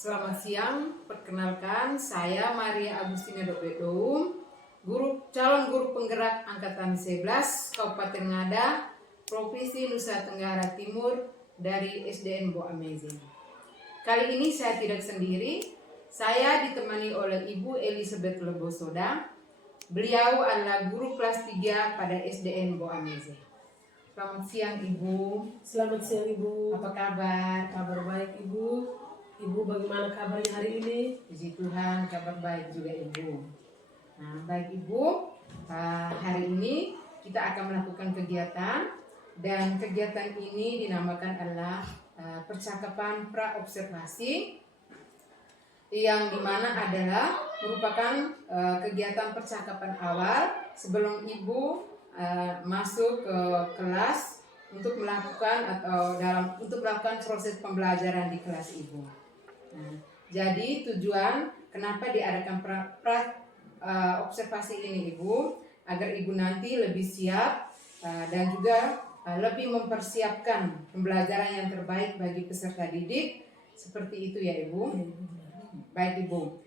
Selamat siang, perkenalkan saya Maria Agustina Dopedoum, calon guru penggerak Angkatan 11 Kabupaten Ngada, Provinsi Nusa Tenggara Timur dari SDN Bo Amazing. Kali ini saya tidak sendiri, saya ditemani oleh Ibu Elizabeth Lebosoda. Beliau adalah guru kelas 3 pada SDN Bo Amazing. Selamat siang Ibu. Selamat siang Ibu. Apa kabar? Kabar baik Ibu. Ibu bagaimana kabarnya hari ini? Puji Tuhan, kabar baik juga Ibu. Nah, baik Ibu, hari ini kita akan melakukan kegiatan dan kegiatan ini dinamakan adalah percakapan pra-observasi yang dimana adalah merupakan kegiatan percakapan awal sebelum Ibu masuk ke kelas untuk melakukan untuk melakukan proses pembelajaran di kelas Ibu. Nah, jadi tujuan kenapa diadakan observasi ini Ibu, agar Ibu nanti lebih siap dan juga lebih mempersiapkan pembelajaran yang terbaik bagi peserta didik. Seperti itu ya Ibu. Baik Ibu,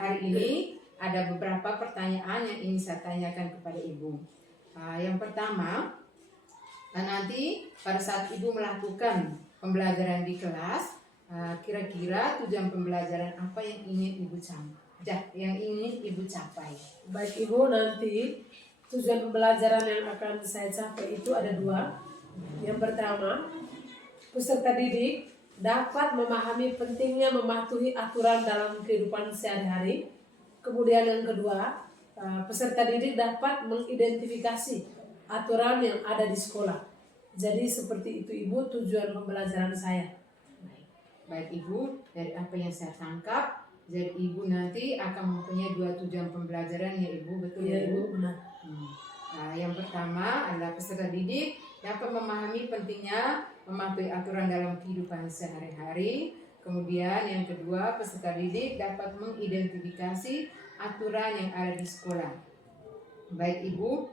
hari ini ada beberapa pertanyaan yang ingin saya tanyakan kepada Ibu. Yang pertama, nanti pada saat Ibu melakukan pembelajaran di kelas, kira-kira tujuan pembelajaran apa yang ingin Ibu capai? Baik Ibu, nanti tujuan pembelajaran yang akan saya capai itu ada dua. Yang pertama, peserta didik dapat memahami pentingnya mematuhi aturan dalam kehidupan sehari-hari. Kemudian yang kedua, peserta didik dapat mengidentifikasi aturan yang ada di sekolah. Jadi seperti itu Ibu tujuan pembelajaran saya. Baik Ibu, dari apa yang saya tangkap, jadi Ibu nanti akan mempunyai dua tujuan pembelajaran ya Ibu, betul ya Ibu? Benar. Yang pertama adalah peserta didik dapat memahami pentingnya mematuhi aturan dalam kehidupan sehari-hari. Kemudian yang kedua, peserta didik dapat mengidentifikasi aturan yang ada di sekolah. Baik Ibu,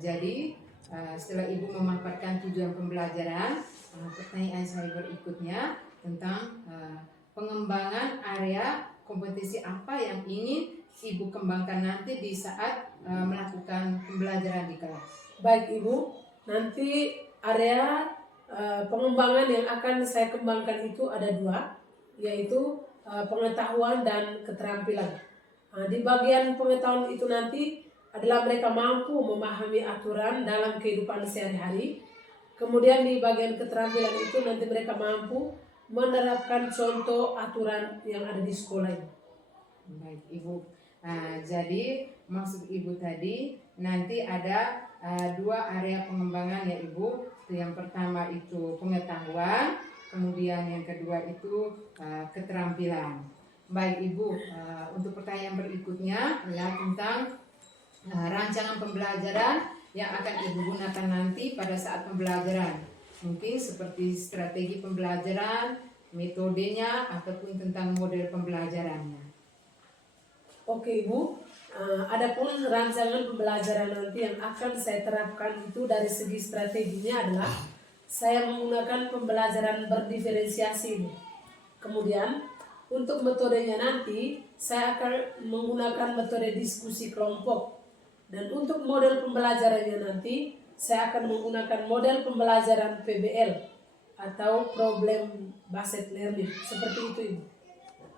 jadi setelah Ibu memaparkan tujuan pembelajaran, pertanyaan saya berikutnya tentang pengembangan area kompetisi apa yang ingin Ibu kembangkan nanti di saat melakukan pembelajaran di kelas. Baik Ibu, nanti area pengembangan yang akan saya kembangkan itu ada dua, yaitu pengetahuan dan keterampilan. Di bagian pengetahuan itu nanti adalah mereka mampu memahami aturan dalam kehidupan sehari-hari. Kemudian di bagian keterampilan itu nanti mereka mampu menerapkan contoh aturan yang ada di sekolah ini. Baik Ibu, jadi maksud Ibu tadi nanti ada dua area pengembangan ya Ibu. Yang pertama itu pengetahuan, kemudian yang kedua itu keterampilan. Baik Ibu, untuk pertanyaan berikutnya adalah tentang rancangan pembelajaran yang akan Ibu gunakan nanti pada saat pembelajaran. Mungkin seperti strategi pembelajaran, metodenya, ataupun tentang model pembelajarannya. Oke Ibu, adapun rancangan pembelajaran nanti yang akan saya terapkan itu dari segi strateginya adalah saya menggunakan pembelajaran berdiferensiasi. Kemudian untuk metodenya nanti saya akan menggunakan metode diskusi kelompok. Dan untuk model pembelajarannya nanti saya akan menggunakan model pembelajaran PBL atau Problem Based Learning. Seperti itu Ibu.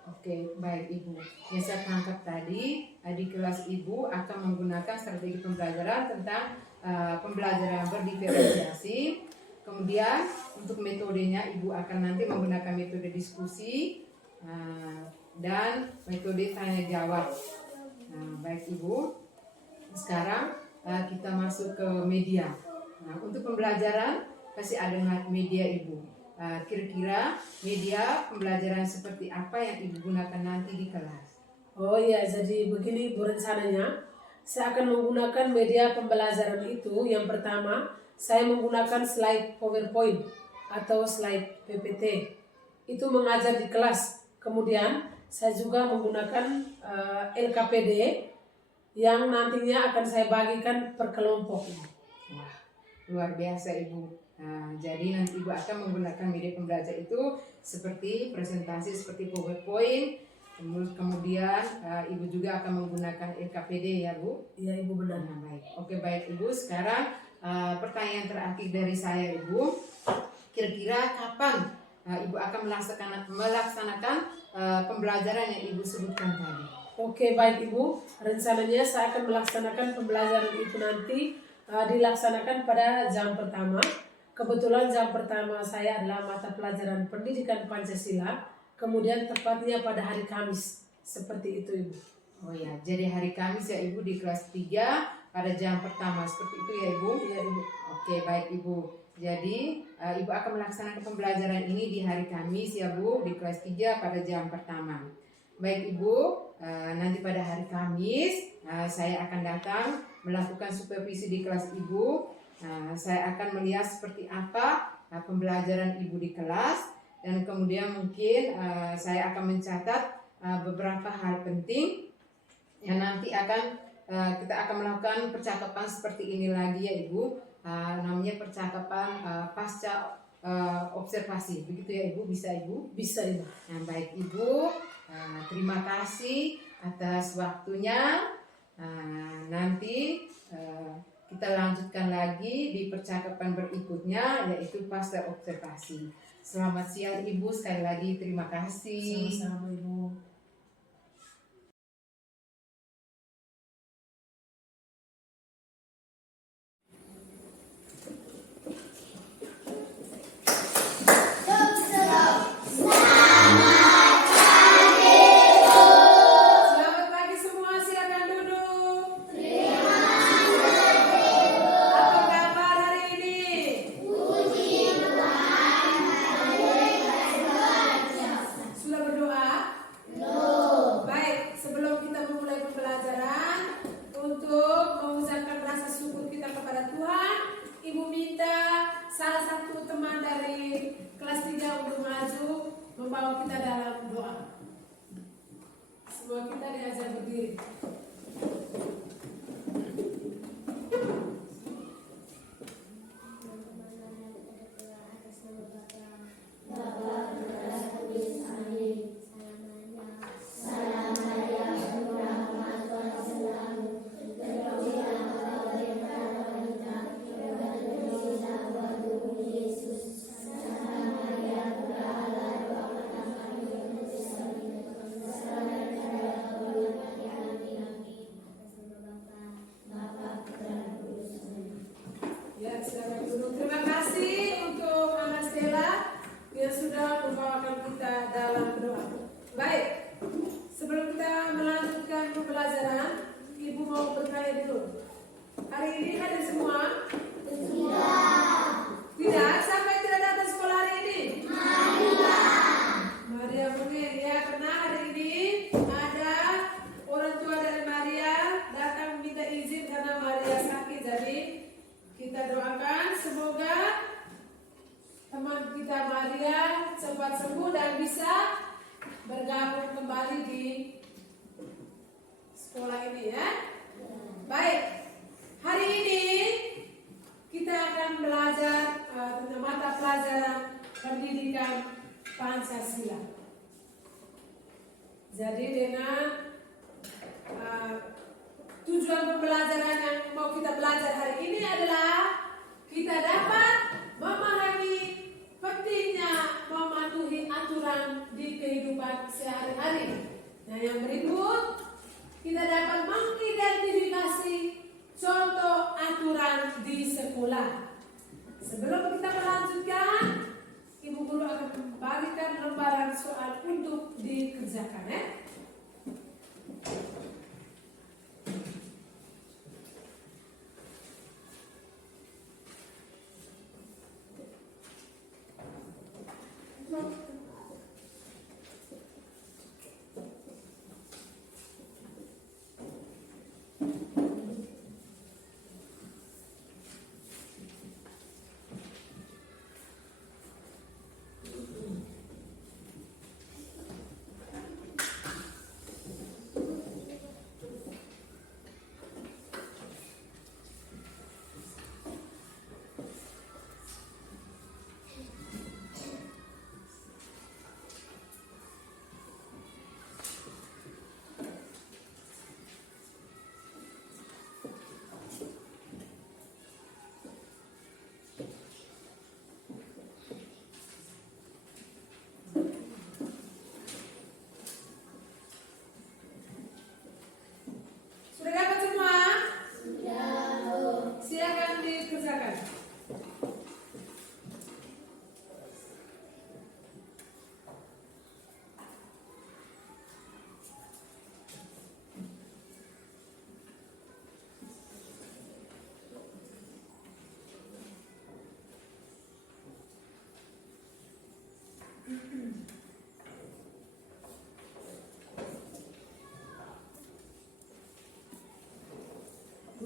Oke, baik Ibu. Yang saya tangkap tadi, di kelas Ibu akan menggunakan strategi pembelajaran tentang pembelajaran berdiferensiasi. Kemudian untuk metodenya Ibu akan nanti menggunakan metode diskusi dan metode tanya jawab. Baik Ibu. Sekarang kita masuk ke media. Untuk pembelajaran pasti ada media Ibu. Kira-kira media pembelajaran seperti apa yang Ibu gunakan nanti di kelas? Oh iya, jadi begini Ibu rencananya. Saya akan menggunakan media pembelajaran itu. Yang pertama, saya menggunakan slide PowerPoint atau slide PPT. Itu mengajar di kelas. Kemudian saya juga menggunakan LKPD yang nantinya akan saya bagikan per kelompok. Wah, luar biasa Ibu. Nah, jadi nanti Ibu akan menggunakan media pembelajar itu seperti presentasi, seperti PowerPoint. Kemudian Ibu juga akan menggunakan LKPD ya Bu? Iya Ibu, benar. Nah, baik. Oke, baik Ibu. Sekarang pertanyaan terakhir dari saya Ibu. Kira-kira kapan Ibu akan melaksanakan pembelajaran yang Ibu sebutkan tadi? Oke, baik Ibu. Rencananya saya akan melaksanakan pembelajaran itu nanti dilaksanakan pada jam pertama. Kebetulan jam pertama saya adalah mata pelajaran pendidikan Pancasila, kemudian tepatnya pada hari Kamis. Seperti itu Ibu. Oh ya, jadi hari Kamis ya Ibu di kelas 3 pada jam pertama, seperti itu ya Ibu? Iya Ibu. Oke, baik Ibu. Jadi Ibu akan melaksanakan pembelajaran ini di hari Kamis ya Bu, di kelas 3 pada jam pertama. Baik Ibu, nanti pada hari Kamis saya akan datang melakukan supervisi di kelas Ibu. Saya akan melihat seperti apa pembelajaran Ibu di kelas, dan kemudian mungkin saya akan mencatat beberapa hal penting yang nanti kita akan melakukan percakapan seperti ini lagi ya Ibu, namanya percakapan pasca observasi, begitu ya Ibu? Bisa Ibu? Bisa Ibu. Nah, baik Ibu, terima kasih atas waktunya. Nanti kita lanjutkan lagi di percakapan berikutnya, yaitu pasca observasi. Selamat siang Ibu, sekali lagi terima kasih. Sama-sama Ibu. Selamat pagi semua, silakan duduk. Apa kabar hari ini? Sudah berdoa? Baik, sebelum kita memulai pembelajaran, untuk mengucapkan rasa syukur kita kepada Tuhan, Ibu minta salah satu teman dari kelas 3 untuk maju membawa kita dalam doa. Semua kita diajar berdiri. Ya, silakan duduk. Terima kasih untuk Ana Stella yang sudah membawakan kita dalam doa. Baik, sebelum kita melanjutkan pembelajaran, Ibu mau bertanya dulu. Hari ini hadir semua? Tidak? Siapa yang tidak datang sekolah hari ini? Maria mungkin ya, karena hari ini ada orang tua dari Maria datang minta izin karena Maria sakit, jadi kita doakan semoga teman kita Maria cepat sembuh dan bisa bergabung kembali di sekolah ini ya. Baik, hari ini kita akan belajar tentang mata pelajaran pendidikan Pancasila. Jadi dengan tujuan pembelajaran yang mau kita belajar hari ini adalah kita dapat memahami pentingnya mematuhi aturan di kehidupan sehari-hari. Nah, yang berikut kita dapat mengidentifikasi contoh aturan di sekolah. Sebelum kita melanjutkan, Ibu Guru akan memberikan lembaran soal untuk dikerjakan ya.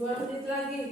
2 menit lagi.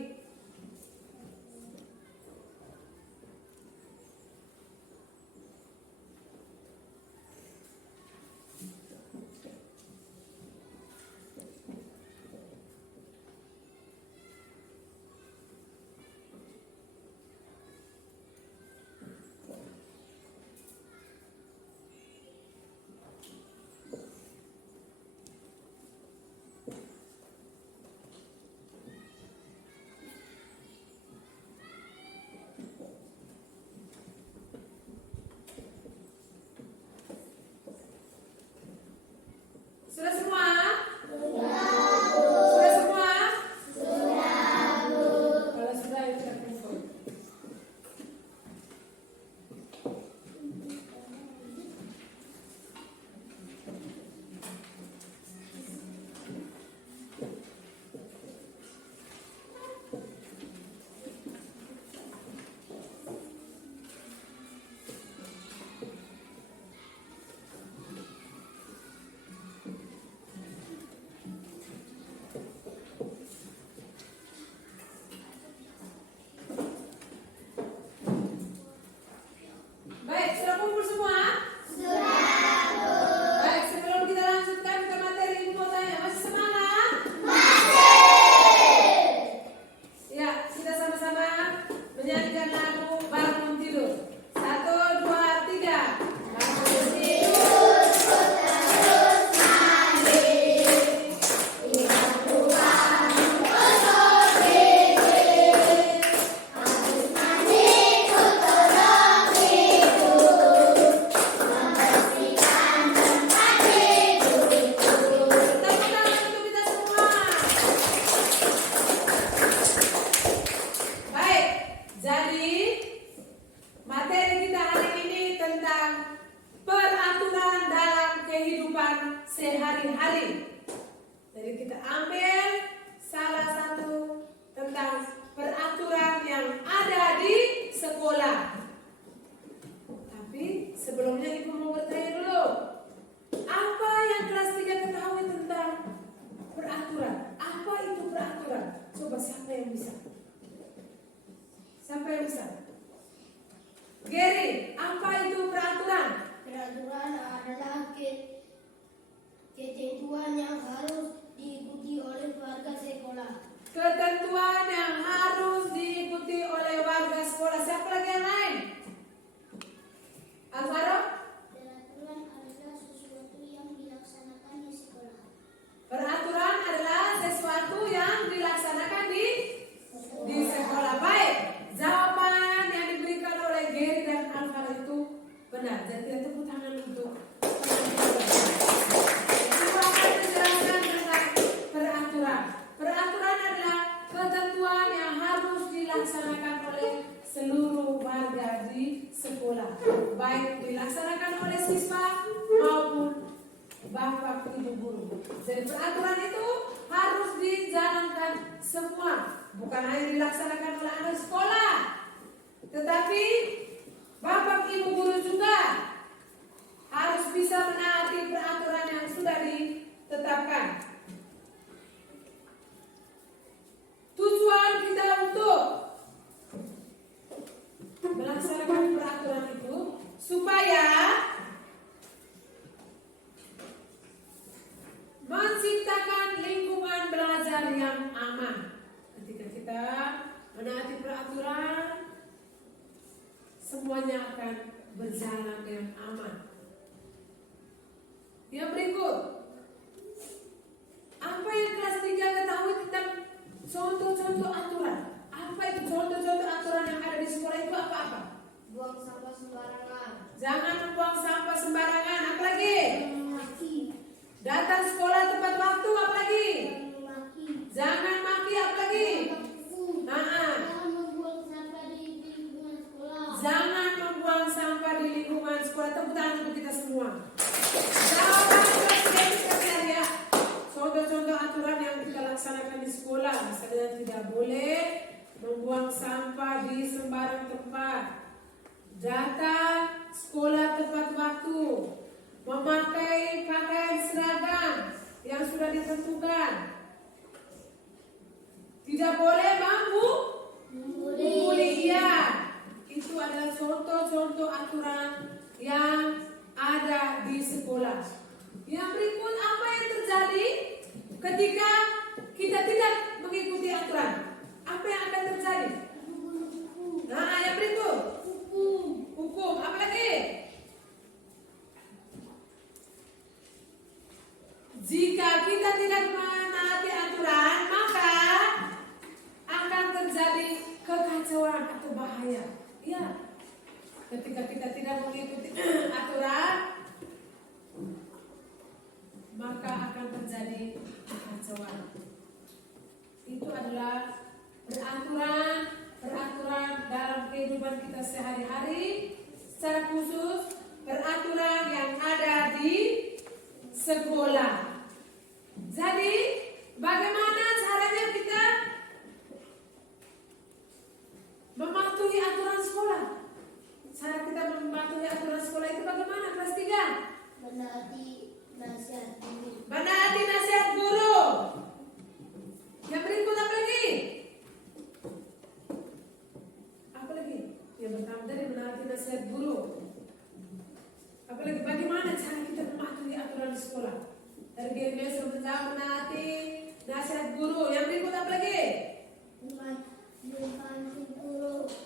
Sudah semua? Sudah semua? Kalau sudah ya kita kumpul. Baik, sudah kumpul semua? Baik, sebelum kita lanjutkan ke materi ibu mau tanya, masih semangat? Ya, kita sama-sama menyanyikan lagu Bangun Tidur. 1, 2, 3. Bangun tidur. Tepuk tangan untuk kita semua. Baik, jadi materi kita hari ini tentang peraturan dalam kehidupan sehari-hari. Jadi kita ambil salah satu tentang peraturan yang ada di sekolah. Tapi sebelumnya ibu mau bertanya dulu, apa yang kelas 3 ketahui tentang peraturan? Apa itu peraturan? Coba siapa yang bisa? Siapa yang bisa? Gary, apa itu peraturan? Peraturan adalah ketentuan yang harus diikuti oleh warga sekolah. Ketentuan yang harus diikuti oleh warga sekolah. Siapa lagi yang lain? Alvaro? Peraturan adalah sesuatu yang dilaksanakan di sekolah. Peraturan adalah sesuatu yang dilaksanakan di sekolah. Baik, jawaban yang diberikan oleh Gary dan Alvaro itu benar. Jadi kita tepuk tangan untuk Ibu akan menjelaskan tentang peraturan. Peraturan adalah ketentuan yang harus dilaksanakan oleh seluruh warga di sekolah, baik dilaksanakan oleh siswa maupun bapak ibu guru. Jadi peraturan itu harus dijalankan semua, bukan hanya dilaksanakan oleh anak sekolah, tetapi bapak ibu guru juga harus bisa menaati peraturan yang sudah ditetapkan. Tujuan kita untuk melaksanakan peraturan itu supaya menciptakan lingkungan belajar yang aman. Ketika kita menaati peraturan, semuanya akan berjalan dengan aman. Yang berikut, apa yang kelas 3 ketahui tentang contoh-contoh aturan? Apa itu contoh-contoh aturan yang ada di sekolah itu apa-apa? Buang sampah sembarangan. Jangan membuang sampah sembarangan. Apa lagi? Maki. Datang sekolah tepat waktu. Apa lagi? Maki. Jangan maki. Apa lagi? Jangan membuang sampah di lingkungan sekolah. Jangan membuang sampah di lingkungan sekolah. Tepuk tangan untuk kita semua. Jawaban kita lihat ya. Contoh-contoh aturan yang kita laksanakan di sekolah. Misalnya tidak boleh membuang sampah di sembarang tempat. Datang sekolah tepat waktu. Memakai pakaian seragam yang sudah ditentukan. Tidak boleh membuli. Ya, itu adalah contoh-contoh aturan yang ada di sekolah. Yang berikut, apa yang terjadi ketika kita tidak mengikuti aturan? Apa yang akan terjadi? Nah, yang berikut, hukum. Apa lagi? Jika kita tidak menaati aturan, maka akan terjadi kekacauan atau bahaya. Ya, ketika kita tidak mengikuti aturan, maka akan terjadi kekacauan. Itu adalah peraturan dalam kehidupan kita sehari-hari, secara khusus peraturan yang ada di sekolah. Jadi, bagaimana caranya kita mematuhi aturan sekolah? Cara kita mematuhi aturan sekolah itu bagaimana? Kelas 3. Menaati nasihat guru. Yang berikut apa lagi? Apa lagi? Yang pertama tadi menaati nasihat guru. Apa lagi? Bagaimana cara kita mematuhi aturan sekolah? Tergolong sudah menaati nasihat guru. Yang berikut apa lagi?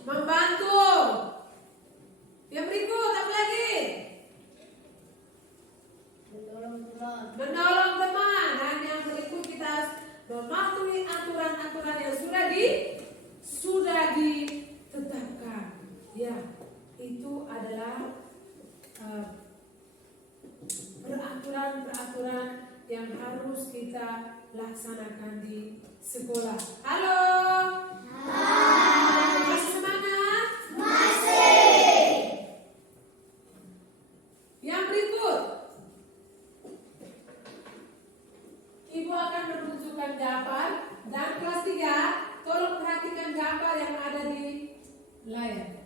Membantu. Yang berikut apa lagi? Menolong teman. Dan yang berikut kita harus mematuhi aturan-aturan yang sudah ditetapkan. Ya, itu adalah peraturan-peraturan yang harus kita laksanakan di sekolah. Halo. Masih semangat? Masih. Yang berikut, Ibu akan menunjukkan gambar dan kelas 3 tolong perhatikan gambar yang ada di layar.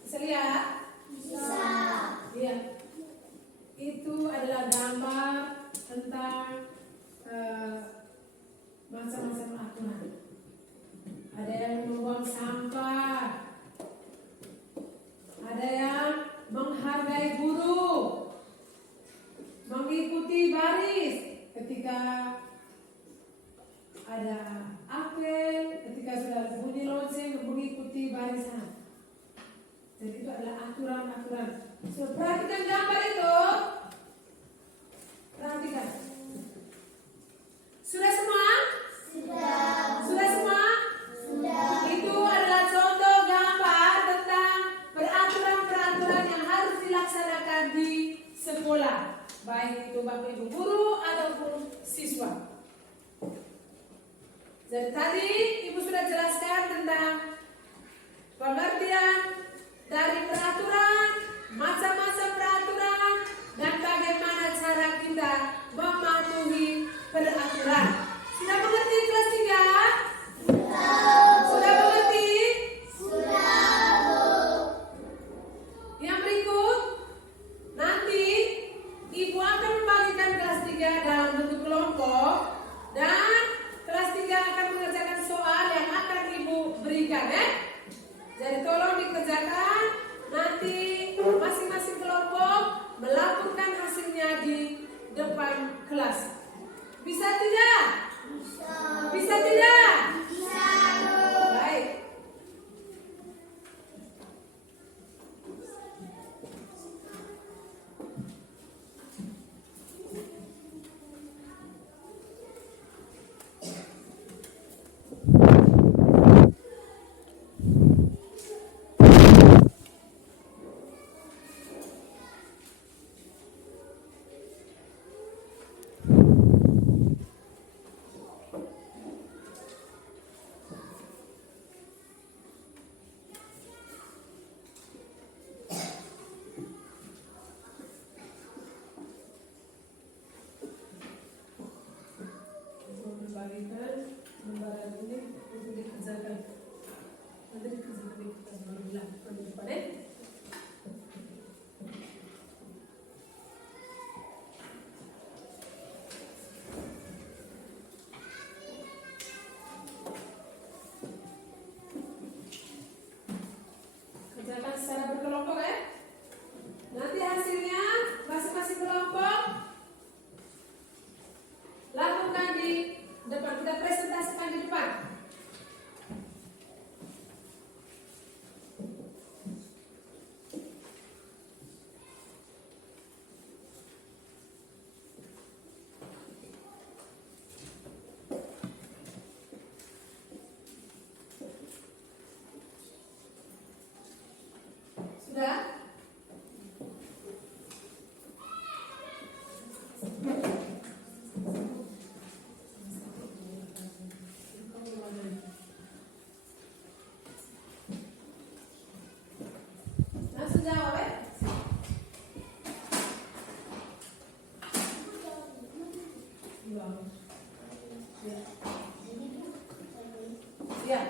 Bisa lihat? Bisa. Iya. Itu adalah gambar tentang macam-macam aturan. Ada yang membuang sampah, ada yang menghargai guru, mengikuti baris ketika ada apel, ketika sudah bunyi lonceng mengikuti barisan. Jadi itu adalah aturan-aturan. So, perhatikan gambar itu. Perhatikan. Sudah semua? Sudah semua? Itu adalah contoh gambar tentang peraturan-peraturan yang harus dilaksanakan di sekolah, baik itu Bapak Ibu guru ataupun siswa. Jadi tadi Ibu sudah jelaskan tentang pengertian dari peraturan, macam-macam peraturan, dan bagaimana cara kita mematuhi peraturan. Sudah mengerti kelas 3? Sudah mengerti? Yang berikut, nanti Ibu akan membagikan kelas 3 dalam bentuk kelompok, dan kelas 3 akan mengerjakan soal yang akan Ibu berikan, Jadi tolong dikerjakan. Nanti masing-masing kelompok melaporkan hasilnya di depan kelas. Bisa tidak? Bisa tidak? Baik. jawab. Ya. Jadi Bu, saya Ya.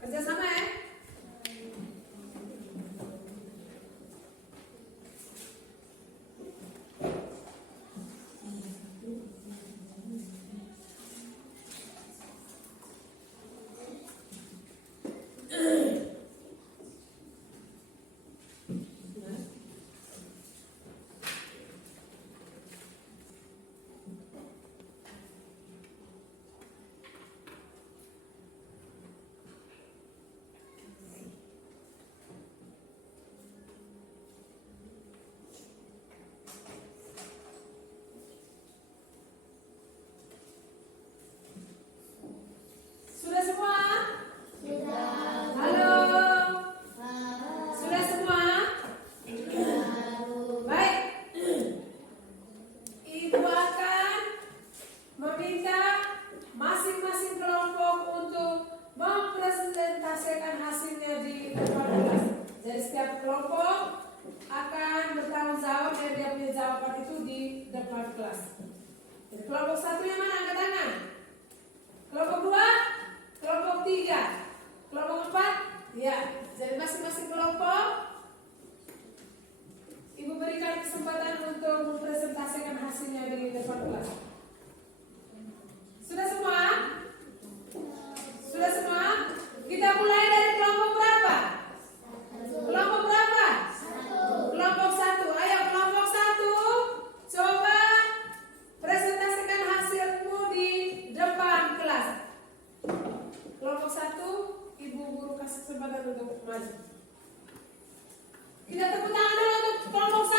Kerjasama ya. Sudah semua? Halo. Sudah semua? Baik. Ibu akan meminta masing-masing kelompok untuk mempresentasikan hasilnya di depan kelas. Jadi setiap kelompok akan bertanggung jawab dan dia punya jawaban itu di depan kelas. Jadi kelompok satu yang mana? Angkat tangan. Kelompok 2, kelompok 3, kelompok 4, ya. Jadi masing-masing kelompok Ibu berikan kesempatan untuk mempresentasikan hasilnya di depan kelas. Sudah semua? Sudah semua? Kita mulai dari kelompok berapa? Kelompok berapa? Kelompok 1. Ayo kelompok 1, coba presentasikan hasilmu di depan kelas. Kelompok 1, Ibu guru kasih kesempatan untuk maju. Kita tepuk tangan dulu untuk kelompok 1.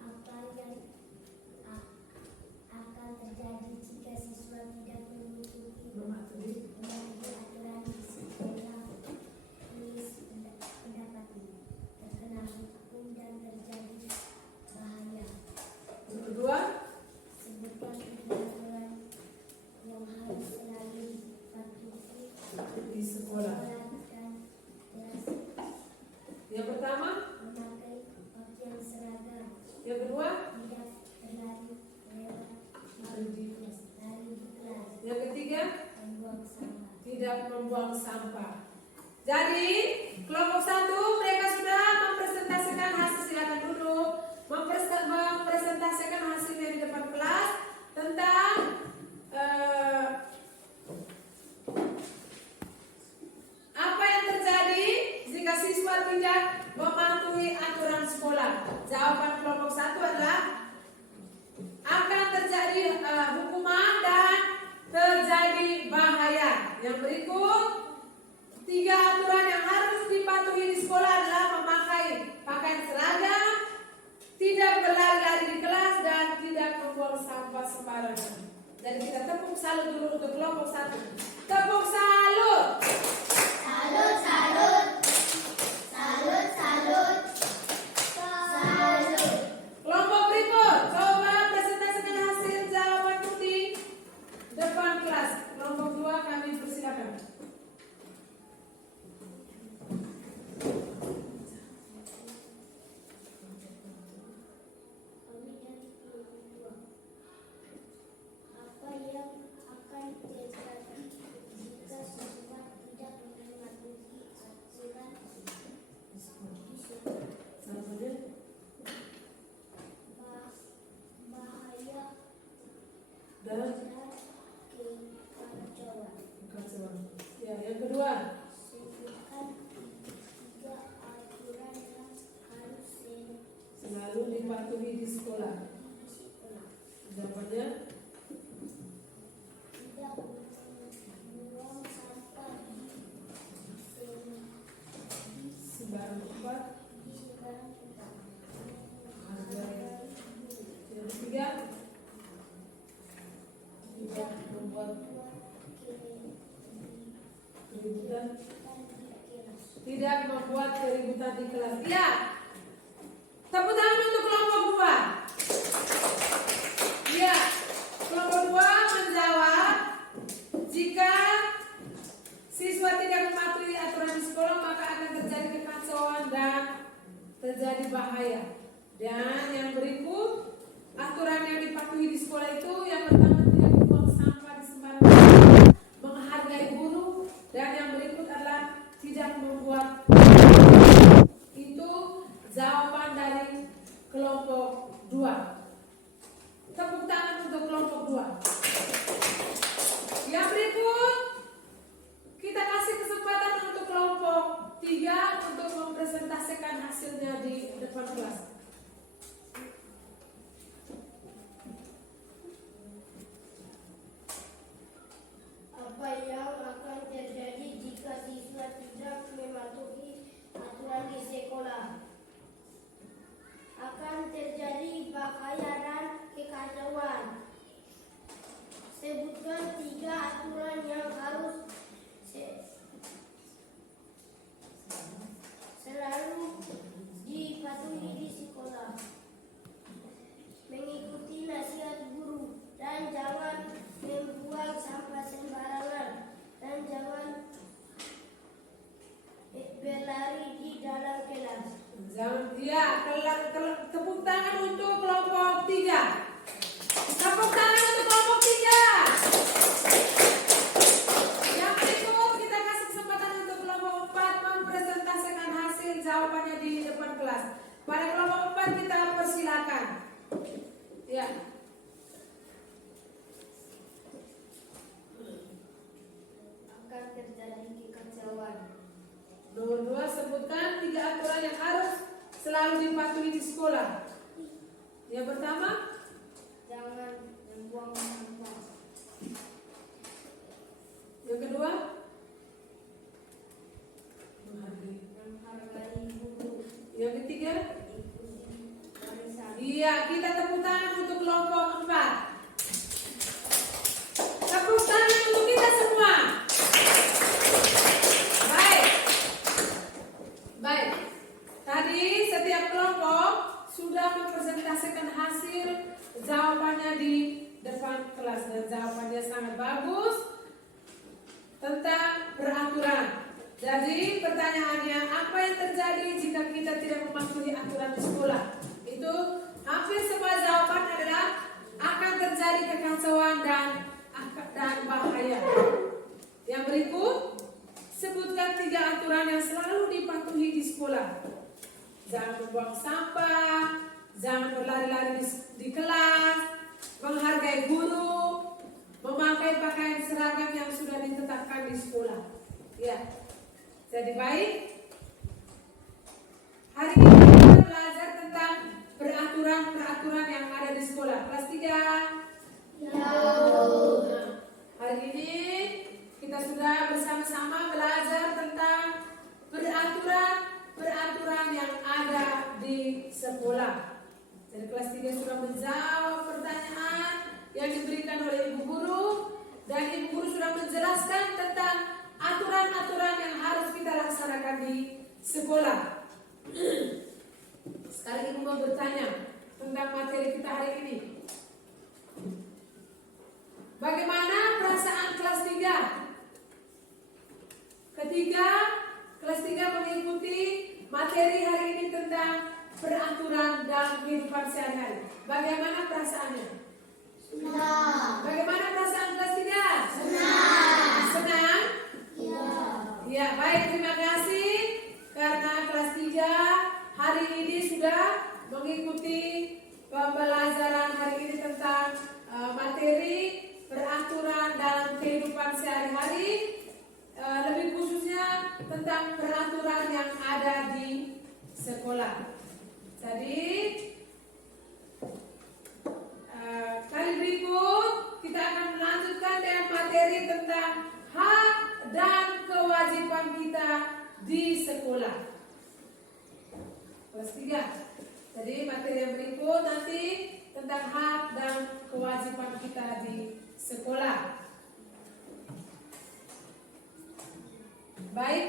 apa yang akan terjadi jika siswa tidak mengikuti aturan di sekolah tulis pendapatnya terkena hukum dan terjadi bahaya. Yang kedua, Sebutkan aturan yang harus selalu dipatuhi di sekolah. dan jelas Yang pertama, memakai pakaian seragam, yang kedua, tidak berlari lewat ada di kelas. lari di kelas, Yang ketiga, membuang sampah. tidak membuang sampah. Jadi kelompok 1 mereka sudah mempresentasikan hasil, silakan duduk, mempresentasikan hasilnya di depan kelas tentang apa yang terjadi jika siswa tidak mematuhi aturan sekolah. Jawaban kelompok 1 adalah akan terjadi hukuman dan terjadi bahaya. Yang berikut, 3 aturan yang harus dipatuhi di sekolah adalah memakai pakaian seragam, tidak berlari-lari di kelas, dan tidak membuang sampah sembarangan. Jadi kita tepuk salut dulu untuk kelompok 1. Tepuk salut. Salut, salut, salut, salut, salut. Kelompok berikut, coba presentasikan hasil jawaban di depan kelas. Kelompok 2 kami persilakan. Kami dari kelompok 2. Apa yang akan terjadi selalu dipatuhi di sekolah. Jawabannya Tidak membuang sampah sembarang tempat. di sebarang tempat. Yang ketiga, tidak membuat keributan. Tidak membuat keributan di kelas. Iya. Tepuk tangan untuk kelompok 2. Iya. Kelompok 2 menjawab, jika siswa tidak mematuhi aturan di sekolah maka akan terjadi kekacauan dan terjadi bahaya. Dan yang berikut aturan yang dipatuhi di sekolah itu, yang pertama tidak membuang sampah di sembarang tempat, menghargai guru, dan yang berikut adalah tidak membuat. Itu jawaban dari kelompok 2. Tepuk tangan untuk kelompok 2. Yang berikut kita kasih kesempatan untuk kelompok 3 untuk mempresentasikan hasilnya di depan kelas. Apa yang akan terjadi jika siswa tidak mematuhi aturan di sekolah? Akan terjadi bahaya dan kekacauan. Sebutkan 3 aturan yang harus selalu dipatuhi di sekolah. Mengikuti nasihat guru dan jangan membuang sampah sembarangan dan jangan berlari di dalam kelas. Tepuk tangan untuk kelompok 3. Tepuk tangan untuk kelompok 3. Yang berikut kita kasih kesempatan untuk kelompok 4 mempresentasikan hasil jawabannya di depan kelas. Pada kelompok 4 kita persilakan. Ya. Akan terjadi kekacauan. Nomor 2, sebutkan 3 aturan yang harus selalu dipatuhi di sekolah. Yang pertama, Jangan membuang sampah. yang kedua, Menghargai guru. yang ketiga. Ikuti barisan. Iya, kita tepuk tangan untuk kelompok 4. Tepuk tangan untuk kita semua. Baik. Tadi setiap kelompok sudah mempresentasikan hasil jawabannya di depan kelas dan jawabannya sangat bagus tentang peraturan. Jadi pertanyaannya, apa yang terjadi jika kita tidak mematuhi aturan di sekolah? Itu hampir semua jawaban adalah akan terjadi kekacauan dan bahaya. Yang berikut, sebutkan 3 aturan yang selalu dipatuhi di sekolah. Jangan membuang sampah, jangan berlari-lari di kelas, menghargai guru, memakai pakaian seragam yang sudah ditetapkan di sekolah. Ya, jadi baik. Hari ini kita belajar tentang peraturan-peraturan yang ada di sekolah. Kelas 3. Hari ini kita sudah bersama-sama belajar tentang peraturan yang ada di sekolah. Jadi kelas 3 sudah menjawab pertanyaan yang diberikan oleh ibu guru, dan ibu guru sudah menjelaskan tentang aturan-aturan yang harus kita laksanakan di sekolah. Sekarang ibu mau bertanya tentang materi kita hari ini. Bagaimana perasaan kelas 3? Ketika kelas 3 mengikuti materi hari ini tentang peraturan dalam kehidupan sehari-hari. Bagaimana perasaannya? Senang. Bagaimana perasaan kelas 3? Senang. Senang? Ya. Ya, baik, terima kasih karena kelas 3 hari ini sudah mengikuti pembelajaran hari ini tentang materi peraturan dalam kehidupan sehari-hari, lebih khususnya tentang peraturan yang ada di sekolah. Jadi dan kewajiban kita di sekolah. Kelas 3. Jadi materi yang berikut nanti tentang hak dan kewajiban kita di sekolah. Baik,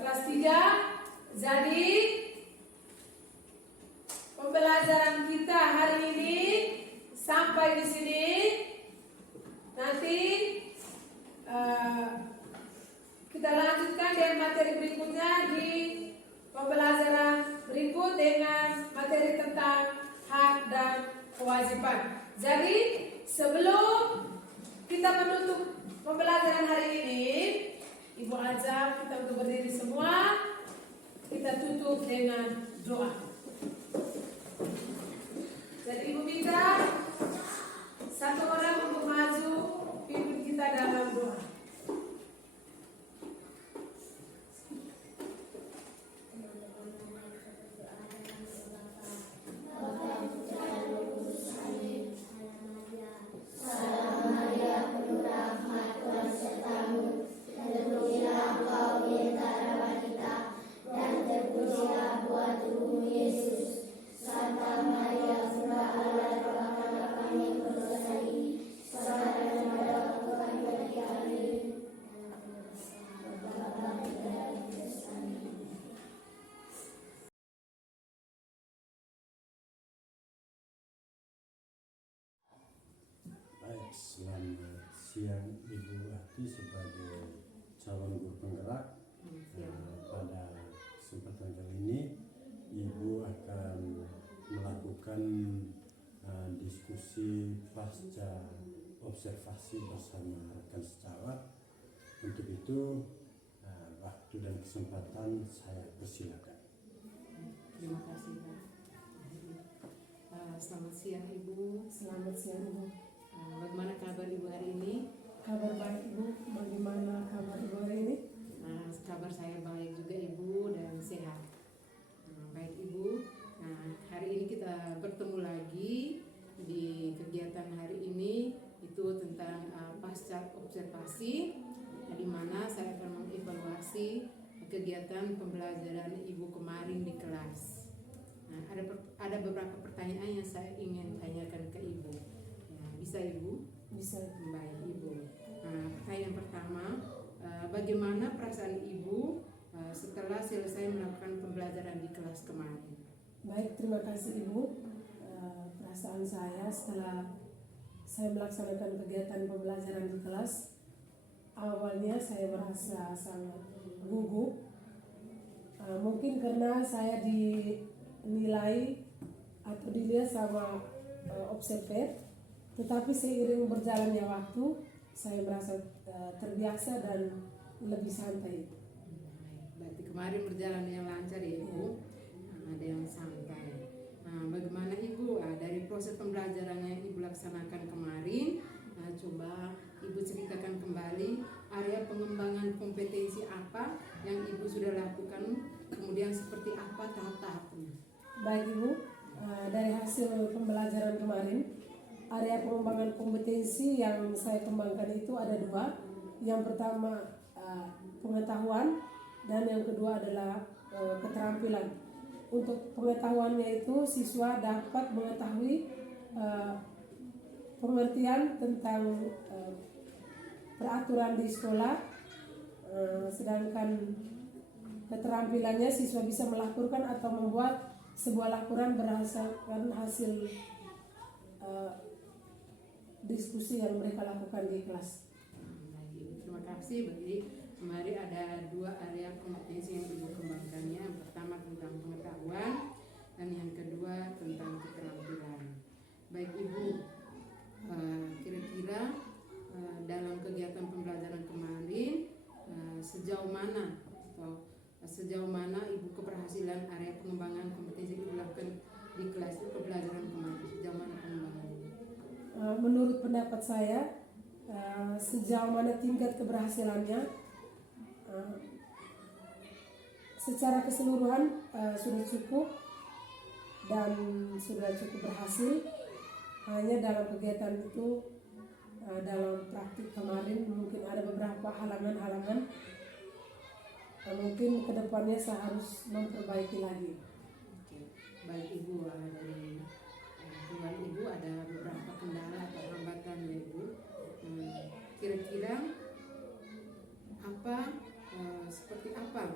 kelas 3. Jadi pembelajaran kita hari ini sampai di sini. Nanti kita lanjutkan dengan materi berikutnya di pembelajaran berikut dengan materi tentang hak dan kewajiban. Jadi sebelum kita menutup pembelajaran hari ini, Ibu ajak kita untuk berdiri semua. Kita tutup dengan doa. Jadi Ibu minta satu orang untuk maju pimpin kita dalam doa. Baik, selamat siang Ibu Ati sebagai calon guru penggerak. Pada kesempatan kali ini Ibu akan melakukan diskusi pasca observasi bersama rekan sejawat. Untuk itu waktu dan kesempatan saya persilakan. Terima kasih Pak. Selamat siang Ibu. Selamat siang Ibu. Bagaimana kabar Ibu hari ini? Kabar baik Ibu. Bagaimana kabar Ibu hari ini? Kabar saya baik juga Ibu dan sehat. Baik Ibu. Hari ini kita bertemu lagi di kegiatan hari ini itu tentang pasca observasi, di mana saya akan mengevaluasi kegiatan pembelajaran Ibu kemarin di kelas. Ada beberapa pertanyaan yang saya ingin tanyakan ke Ibu. Bisa Ibu? Bisa. Baik Ibu. Pertanyaan pertama, bagaimana perasaan Ibu setelah selesai melakukan pembelajaran di kelas kemarin? Baik, terima kasih Ibu. Perasaan saya setelah saya melaksanakan kegiatan pembelajaran di kelas, awalnya saya merasa sangat gugup. Mungkin karena saya dinilai atau dilihat sama observer, tetapi seiring berjalannya waktu saya merasa terbiasa dan lebih santai. Berarti kemarin berjalan yang lancar ya Ibu, ada yang santai. Bagaimana Ibu dari proses pembelajaran yang Ibu laksanakan kemarin? Coba Ibu ceritakan kembali area pengembangan kompetensi apa yang Ibu sudah lakukan, kemudian seperti apa tahap-tahapnya. Baik Ibu, dari hasil pembelajaran kemarin, area pengembangan kompetensi yang saya kembangkan itu ada 2. Yang pertama pengetahuan dan yang kedua adalah keterampilan. Untuk pengetahuannya itu siswa dapat mengetahui pengertian tentang peraturan di sekolah, sedangkan keterampilannya siswa bisa melaporkan atau membuat sebuah laporan berdasarkan hasil diskusi yang mereka lakukan di kelas. Terima kasih. Berarti kemarin ada 2 area kompetensi yang Ibu kembangkannya. Yang pertama tentang pengetahuan dan yang kedua tentang keterampilan. Baik Ibu, kira-kira dalam kegiatan pembelajaran kemarin sejauh mana Ibu keberhasilan area pengembangan kompetensi Ibu lakukan di kelas itu pembelajaran kemarin, sejauh mana pengembangannya? Menurut pendapat saya, sejauh mana tingkat keberhasilannya, secara keseluruhan sudah cukup dan sudah cukup berhasil. Hanya dalam kegiatan itu dalam praktik kemarin mungkin ada beberapa halangan-halangan, mungkin kedepannya saya harus memperbaiki lagi. Oke. Baik Ibu, dari Tuhan Ibu ada beberapa kendala atau hambatan ya Ibu. Kira-kira apa seperti apa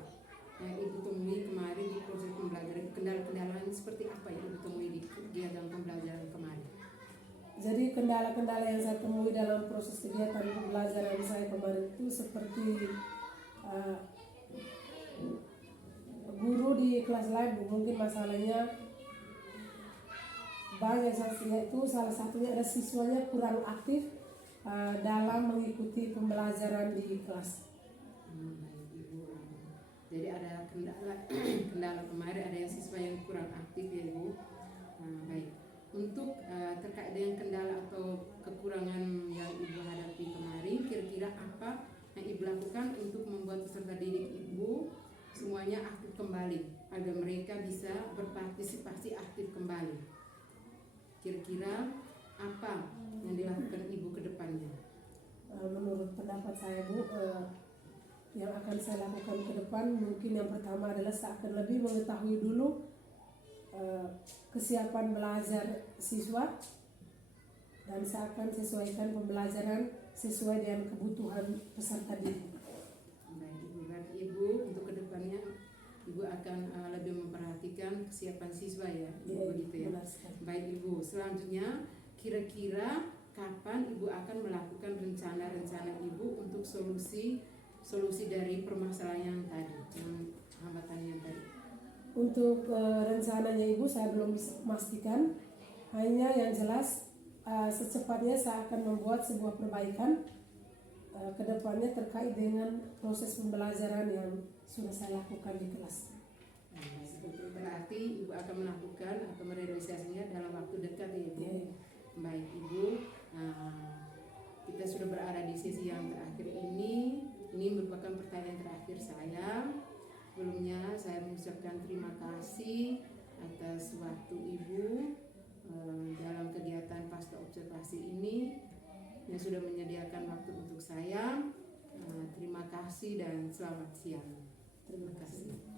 yang Ibu temui kemarin di proses pembelajaran, kendala-kendala seperti apa yang Ibu temui di kegiatan pembelajaran kemarin? Jadi kendala-kendala yang saya temui dalam proses kegiatan pembelajaran saya kemarin itu seperti guru di kelas lain mungkin masalahnya banyak, yaitu salah satunya ada siswanya kurang aktif dalam mengikuti pembelajaran di kelas. Baik Ibu. Jadi ada kendala kemarin, ada yang siswa yang kurang aktif ya Ibu. Baik. Untuk terkait dengan kendala atau kekurangan yang Ibu hadapi kemarin, kira-kira apa yang Ibu lakukan untuk membuat peserta didik Ibu semuanya aktif kembali agar mereka bisa berpartisipasi aktif kembali? Kira-kira apa yang dilakukan Ibu ke depannya? Menurut pendapat saya Bu, yang akan saya lakukan ke depan mungkin yang pertama adalah saya akan lebih mengetahui dulu kesiapan belajar siswa, dan saya akan sesuaikan pembelajaran sesuai dengan kebutuhan peserta didik. Baik Ibu, berarti Ibu untuk kedepannya Ibu akan lebih memperhatikan kesiapan siswa ya, Ibu, begitu ya. Baik Ibu, selanjutnya kira-kira kapan Ibu akan melakukan rencana-rencana Ibu untuk solusi dari permasalahan yang tadi, yang hambatan yang tadi? Untuk rencananya Ibu saya belum bisa memastikan, hanya yang jelas secepatnya saya akan membuat sebuah perbaikan ke depannya terkait dengan proses pembelajaran yang sudah saya lakukan di kelas. Berarti Ibu akan melakukan atau merealisasinya dalam waktu dekat ya Ibu. Ya. Baik Ibu, kita sudah berada di sesi yang terakhir ini. Ini merupakan pertanyaan terakhir saya. Sebelumnya saya mengucapkan terima kasih atas waktu Ibu dalam kegiatan pasca observasi ini yang sudah menyediakan waktu untuk saya. Terima kasih dan selamat siang. Terima kasih.